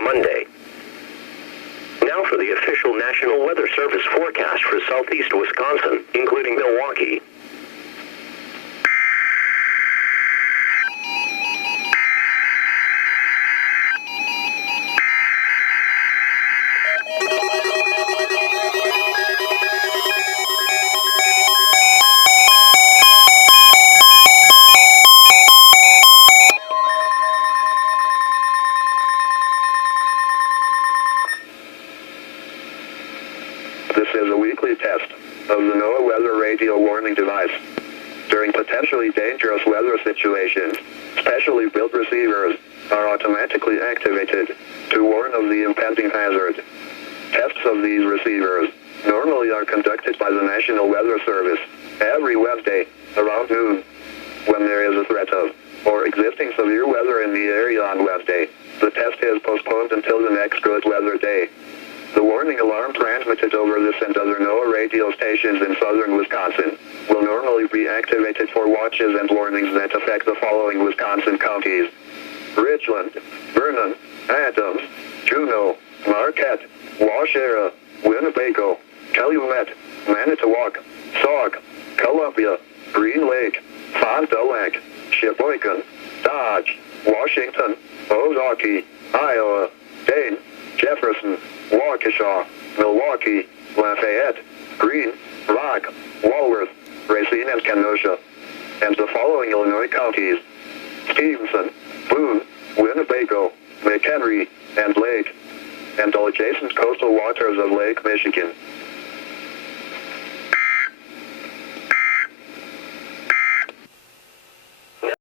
Monday. Now for the official National Weather Service forecast for southeast Wisconsin, including Milwaukee. This is a weekly test of the NOAA Weather Radio Warning Device. During potentially dangerous weather situations, specially built receivers are automatically activated to warn of the impending hazard. Tests of these receivers normally are conducted by the National Weather Service every Wednesday around noon. When there is a threat of or existing severe weather in the area on Wednesday, the test is postponed until the next good weather day. The warning alarm transmitted over this and other NOAA radio stations in southern Wisconsin will normally be activated for watches and warnings that affect the following Wisconsin counties: Richland, Vernon, Adams, Juneau, Marquette, Waushara, Winnebago, Calumet, Manitowoc, Sauk, Columbia, Green Lake, Fond du Lac, Sheboygan, Dodge, Washington, Ozaukee, Iowa, Dane, Jefferson, Waukesha, Milwaukee, Lafayette, Greene, Rock, Walworth, Racine and Kenosha, and the following Illinois counties: Stevenson, Boone, Winnebago, McHenry, and Lake, and all adjacent coastal waters of Lake Michigan.